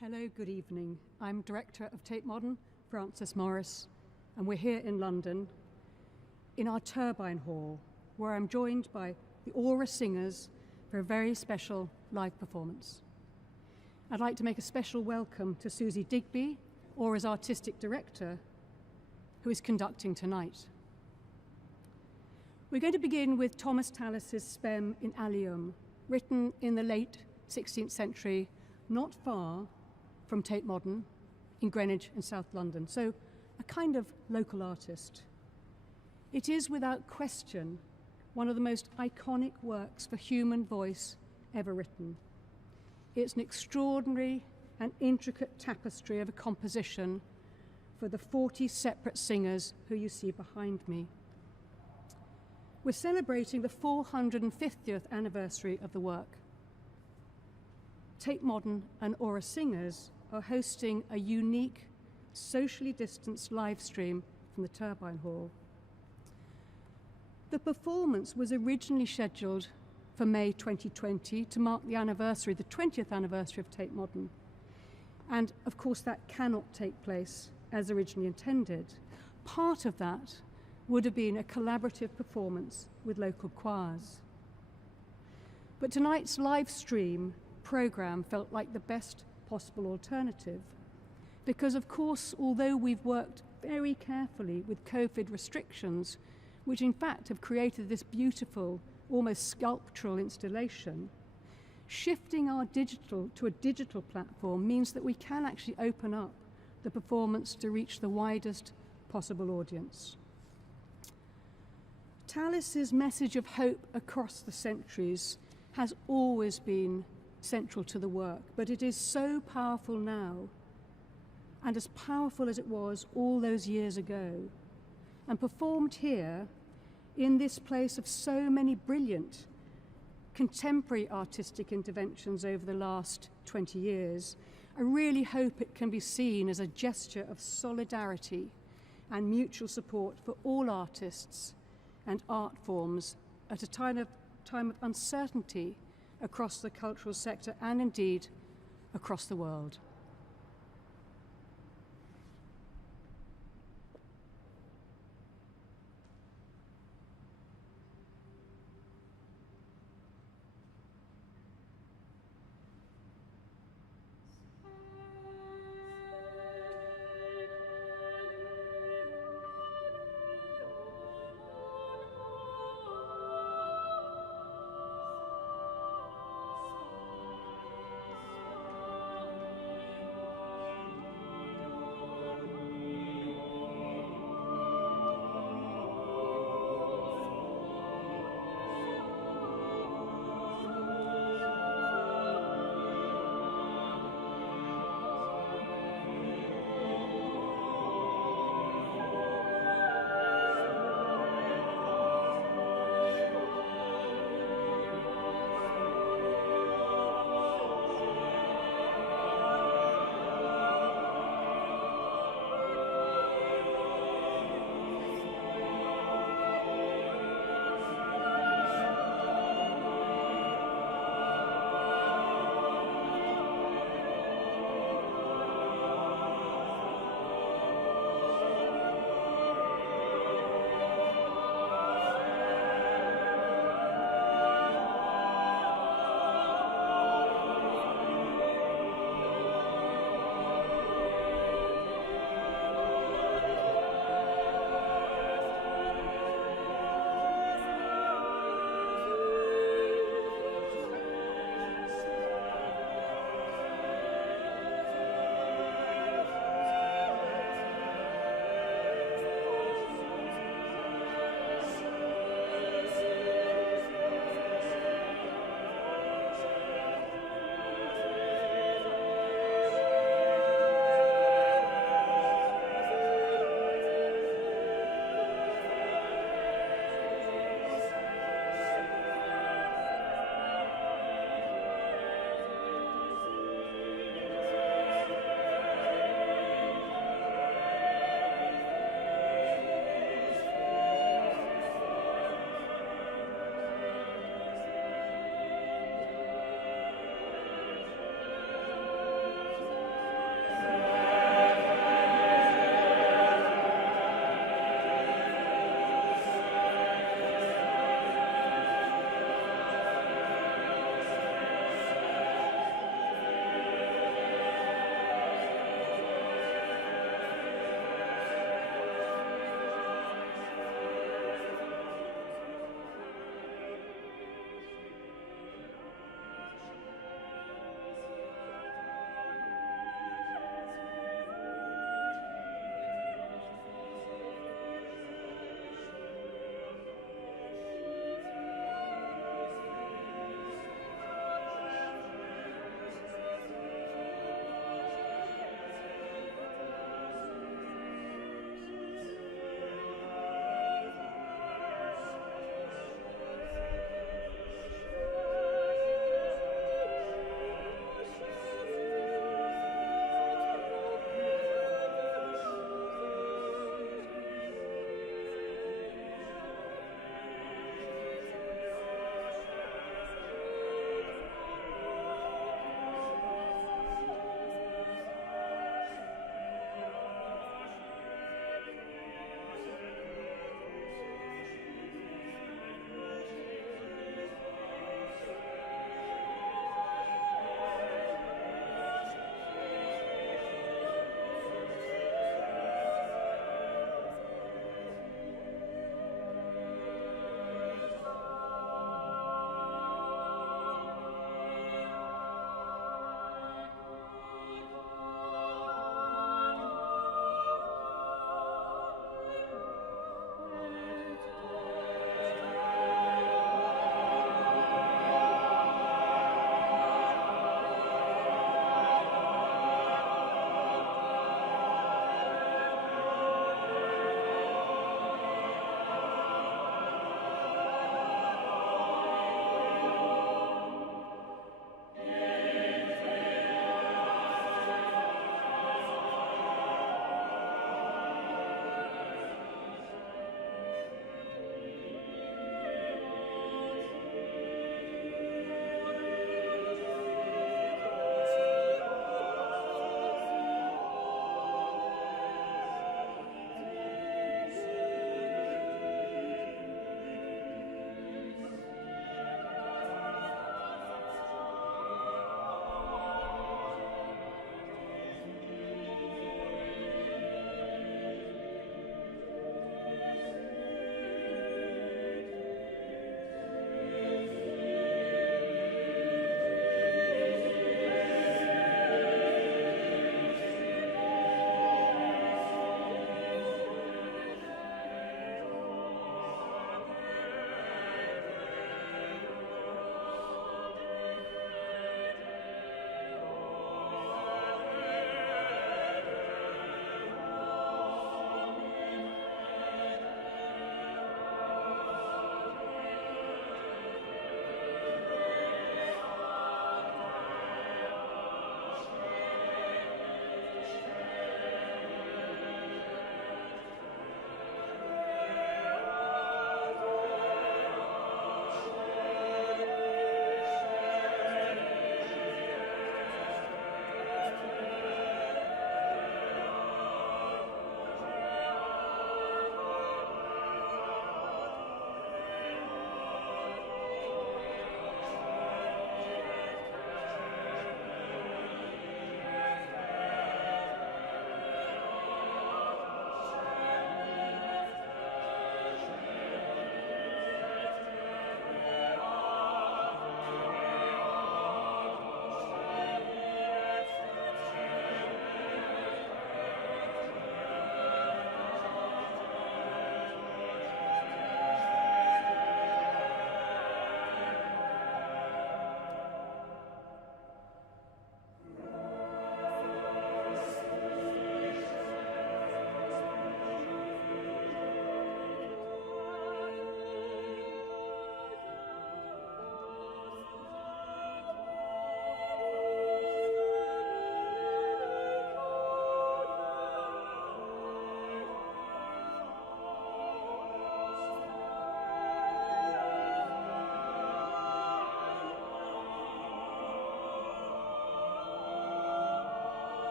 Hello, good evening. I'm Director of Tate Modern, Frances Morris, and we're here in London in our Turbine Hall, where I'm joined by the ORA Singers for a very special live performance. I'd like to make a special welcome to SUZI DIGBY, ORA's Artistic Director, who is conducting tonight. We're going to begin with Thomas Tallis' Spem in Alium, written in the late 16th century, not far from Tate Modern in Greenwich in South London, so a kind of local artist. It is without question one of the most iconic works for human voice ever written. It's an extraordinary and intricate tapestry of a composition for the 40 separate singers who you see behind me. We're celebrating the 450th anniversary of the work. Tate Modern and ORA Singers are hosting a unique, socially distanced live stream from the Turbine Hall. The performance was originally scheduled for May 2020 to mark the 20th anniversary of Tate Modern. And of course that cannot take place as originally intended. Part of that would have been a collaborative performance with local choirs. But tonight's live stream program felt like the best possible alternative because, of course, although we've worked very carefully with COVID restrictions, which in fact have created this beautiful, almost sculptural installation, shifting our digital to a digital platform means that we can actually open up the performance to reach the widest possible audience. Tallis's message of hope across the centuries has always been central to the work, but it is so powerful now, and as powerful as it was all those years ago, and performed here in this place of so many brilliant contemporary artistic interventions over the last 20 years. I really hope it can be seen as a gesture of solidarity and mutual support for all artists and art forms at a time of uncertainty across the cultural sector and indeed across the world.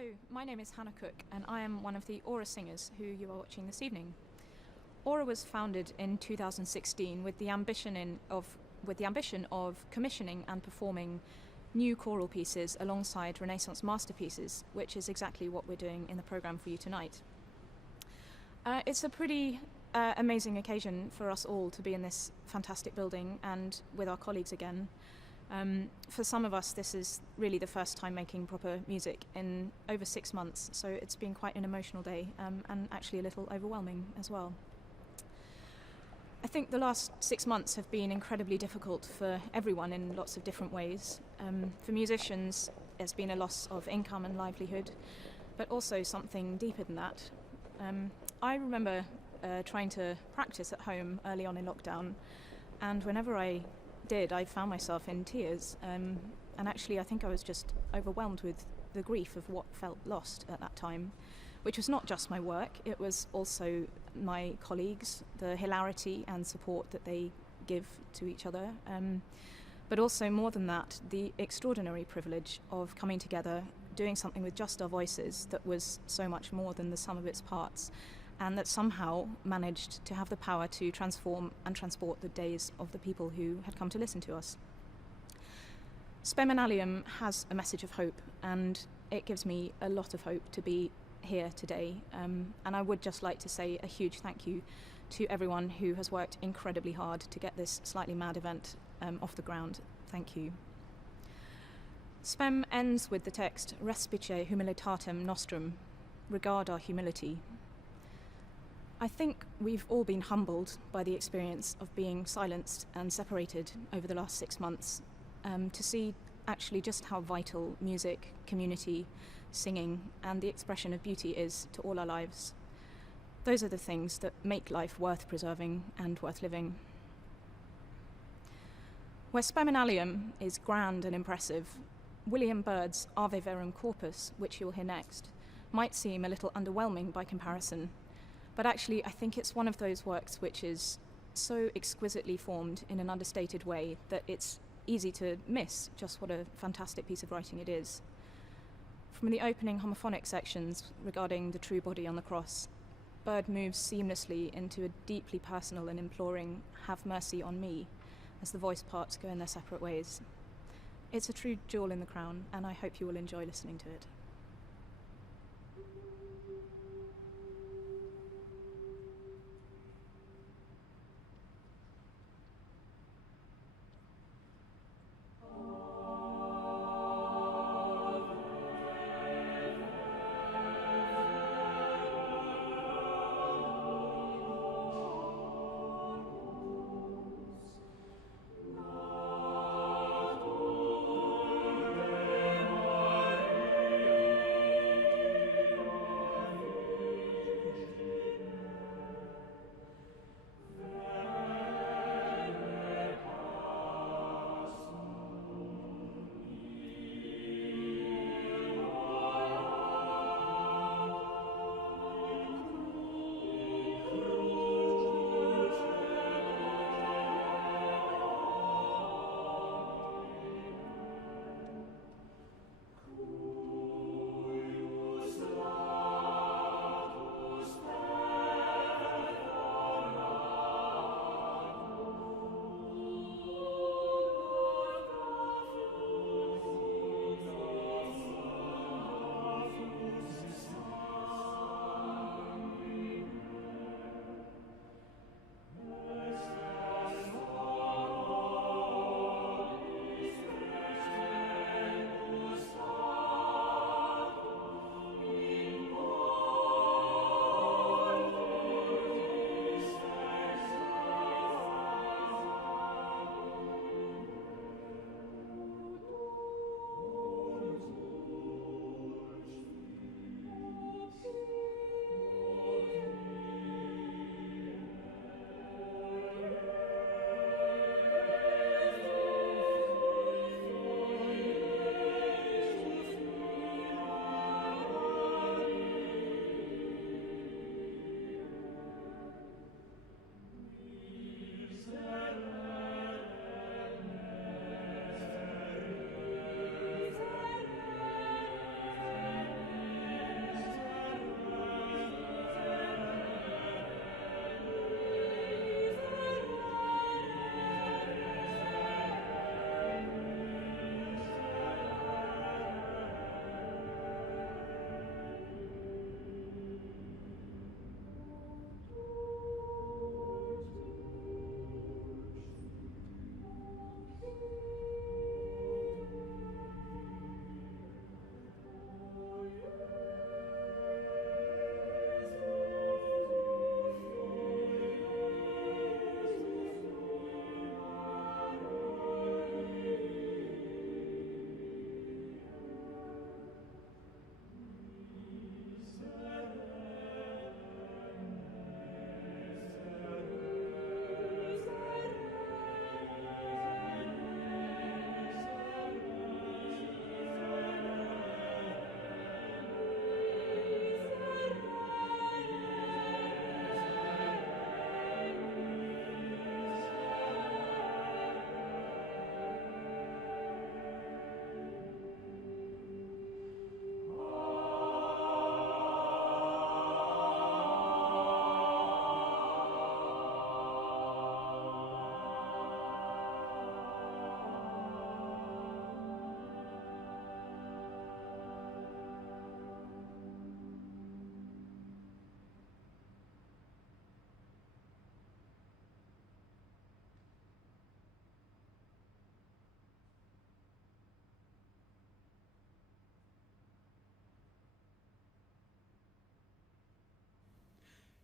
Hello, my name is Hannah Cook and I am one of the ORA Singers who you are watching this evening. ORA was founded in 2016 with the ambition of commissioning and performing new choral pieces alongside Renaissance masterpieces, which is exactly what we're doing in the programme for you tonight. It's a pretty amazing occasion for us all to be in this fantastic building and with our colleagues again. For some of us, this is really the first time making proper music in over 6 months, so it's been quite an emotional day and actually a little overwhelming as well. I think the last 6 months have been incredibly difficult for everyone in lots of different ways. For musicians, there's been a loss of income and livelihood, but also something deeper than that. I remember trying to practice at home early on in lockdown, and whenever I did, I found myself in tears, and actually I think I was just overwhelmed with the grief of what felt lost at that time, which was not just my work, it was also my colleagues, the hilarity and support that they give to each other, but also more than that, the extraordinary privilege of coming together, doing something with just our voices that was so much more than the sum of its parts, and that somehow managed to have the power to transform and transport the days of the people who had come to listen to us. Spem and Alium has a message of hope, and it gives me a lot of hope to be here today, and I would just like to say a huge thank you to everyone who has worked incredibly hard to get this slightly mad event off the ground. Thank you. Spem ends with the text, Respice humilitatem nostrum, regard our humility. I think we've all been humbled by the experience of being silenced and separated over the last 6 months, to see actually just how vital music, community, singing and the expression of beauty is to all our lives. Those are the things that make life worth preserving and worth living. Where Spem and Alium is grand and impressive, William Byrd's Ave Verum Corpus, which you'll hear next, might seem a little underwhelming by comparison, but actually I think it's one of those works which is so exquisitely formed in an understated way that it's easy to miss just what a fantastic piece of writing it is. From the opening homophonic sections regarding the true body on the cross, Byrd moves seamlessly into a deeply personal and imploring "Have mercy on me" as the voice parts go in their separate ways. It's a true jewel in the crown, and I hope you will enjoy listening to it.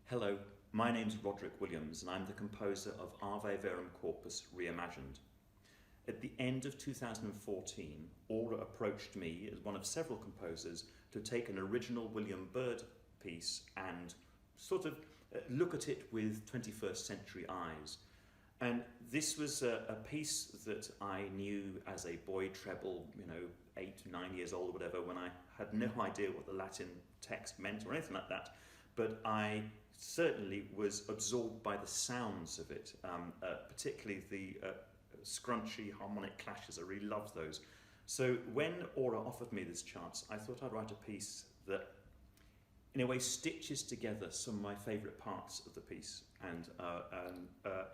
Hello, my name's Roderick Williams and I'm the composer of Ave Verum Corpus Reimagined. At the end of 2014, ORA approached me as one of several composers to take an original William Byrd piece and sort of look at it with 21st century eyes. And this was a piece that I knew as a boy treble, 8, 9 years old or whatever, when I had no idea what the Latin text meant or anything like that. But I certainly was absorbed by the sounds of it, particularly the scrunchy harmonic clashes. I really loved those. So when ORA offered me this chance, I thought I'd write a piece that in a way stitches together some of my favourite parts of the piece and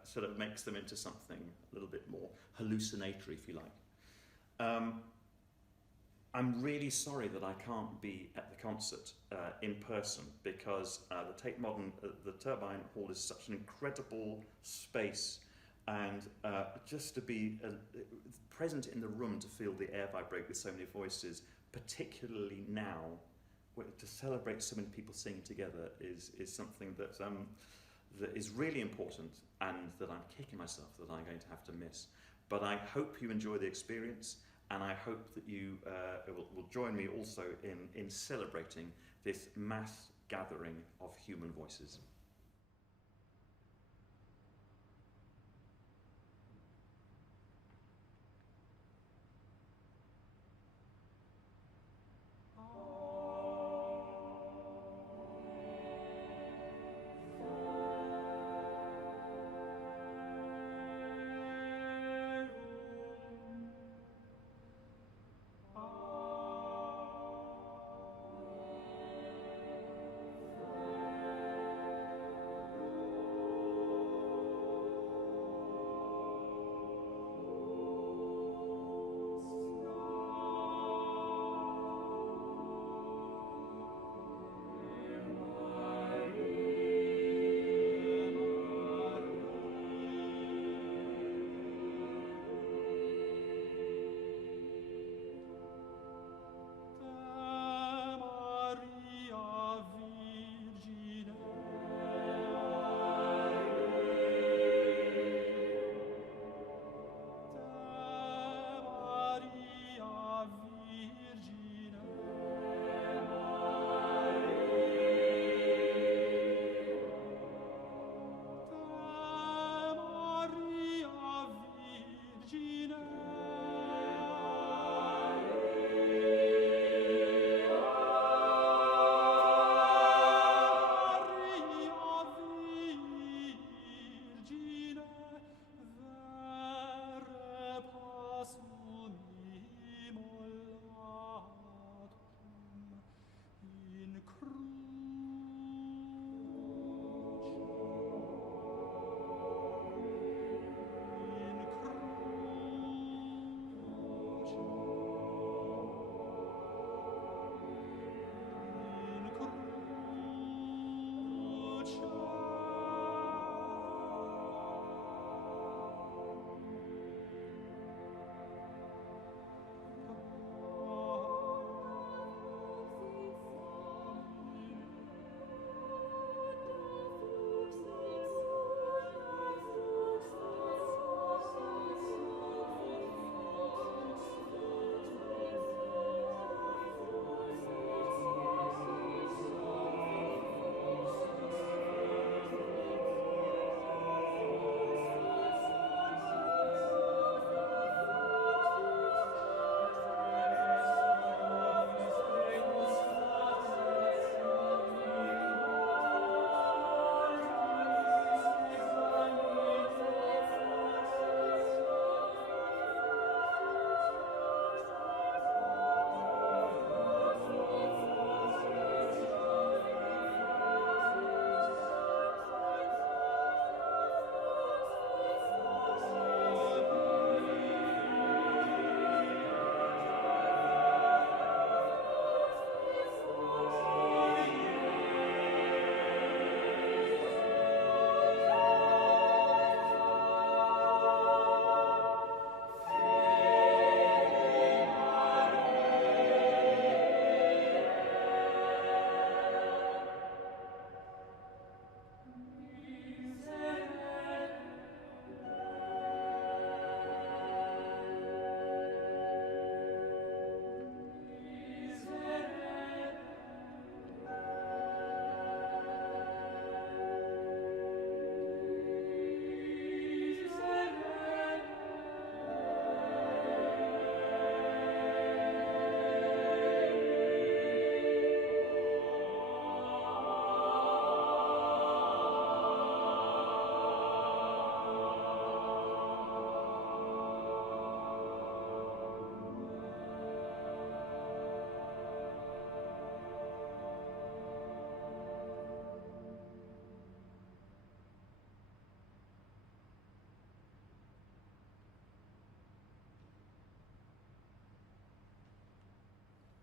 sort of makes them into something a little bit more hallucinatory, if you like. I'm really sorry that I can't be at the concert in person because the Tate Modern, the Turbine Hall is such an incredible space, and just to be present in the room to feel the air vibrate with so many voices, particularly now, to celebrate so many people singing together is something that that is really important and that I'm kicking myself that I'm going to have to miss. But I hope you enjoy the experience, and I hope that you will join me also in celebrating this mass gathering of human voices.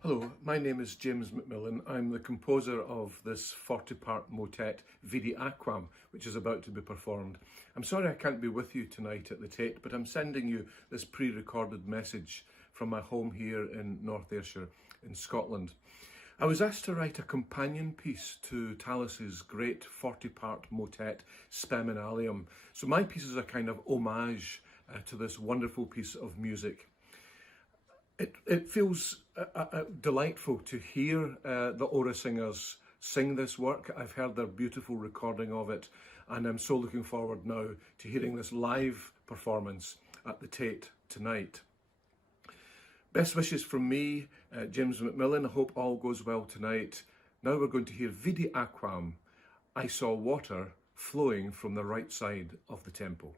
Hello, my name is James MacMillan. I'm the composer of this 40-part motet Vidi Aquam, which is about to be performed. I'm sorry I can't be with you tonight at the Tate, but I'm sending you this pre-recorded message from my home here in North Ayrshire in Scotland. I was asked to write a companion piece to Tallis's great 40-part motet Spem and Alium, so my piece is a kind of homage to this wonderful piece of music. It feels delightful to hear the ORA Singers sing this work. I've heard their beautiful recording of it, and I'm so looking forward now to hearing this live performance at the Tate tonight. Best wishes from me, James MacMillan. I hope all goes well tonight. Now we're going to hear Vidi Aquam, I Saw Water Flowing from the Right Side of the Temple.